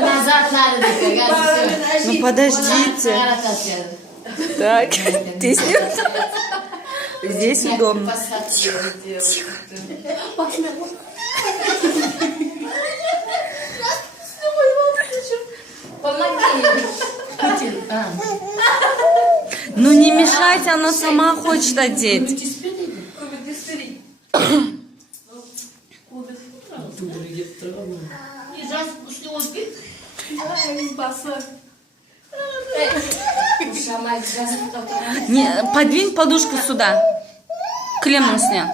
Назад надо. Ну подождите. Так, песню. Здесь удобно. Ну не мешайте, она сама хочет одеть. Не, подвинь подушку сюда. Клемму снял.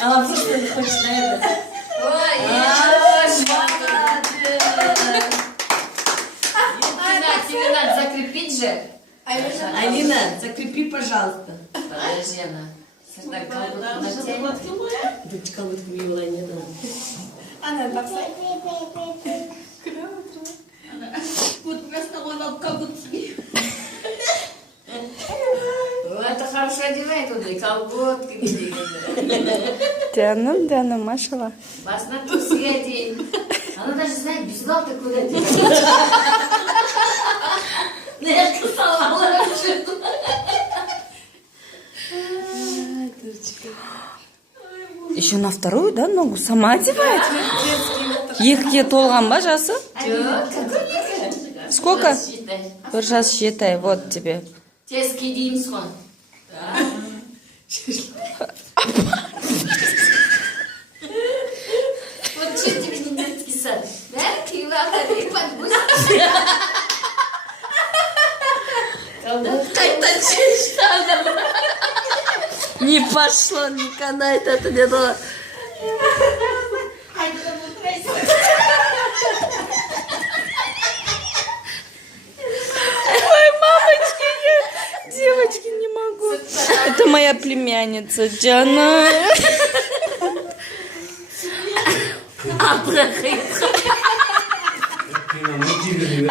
Она просто не хочет на это. Тебе надо закрепить же. Алина, закрепи, пожалуйста. Подожди, она. Да колодку вела, не надо. Она так. Вот вместо того, как будто. Это хорошо одевает туда, и колготки. Диана, машала. Вас на тусе одень. Она даже знает, бюстгальтер куда одеть. Я сказала, раньше. Еще на вторую, да, ногу сама одевает? Екіге толған ба жасы? Сколько? Бір жас считай, вот тебе. Тески дейміз ғой. Вот что тебе не детский сад? Да? Кивалка, подгузки. Қайта чештадым. Не пошло никогда это не было. Ой, мамочки, девочки, не могу. Это моя племянница Диана.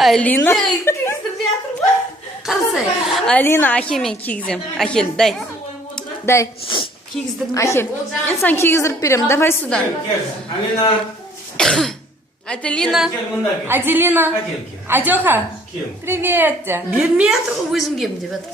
Алина. Алина, әкемен кигізем. Әкел, дай. Дай. Әкел. Мен саған кигіздіріп берем. Давай сюда. Алина. Аделина. Аделина. Адеха. Привет. Бермей атырғы өзімге деп жатыр.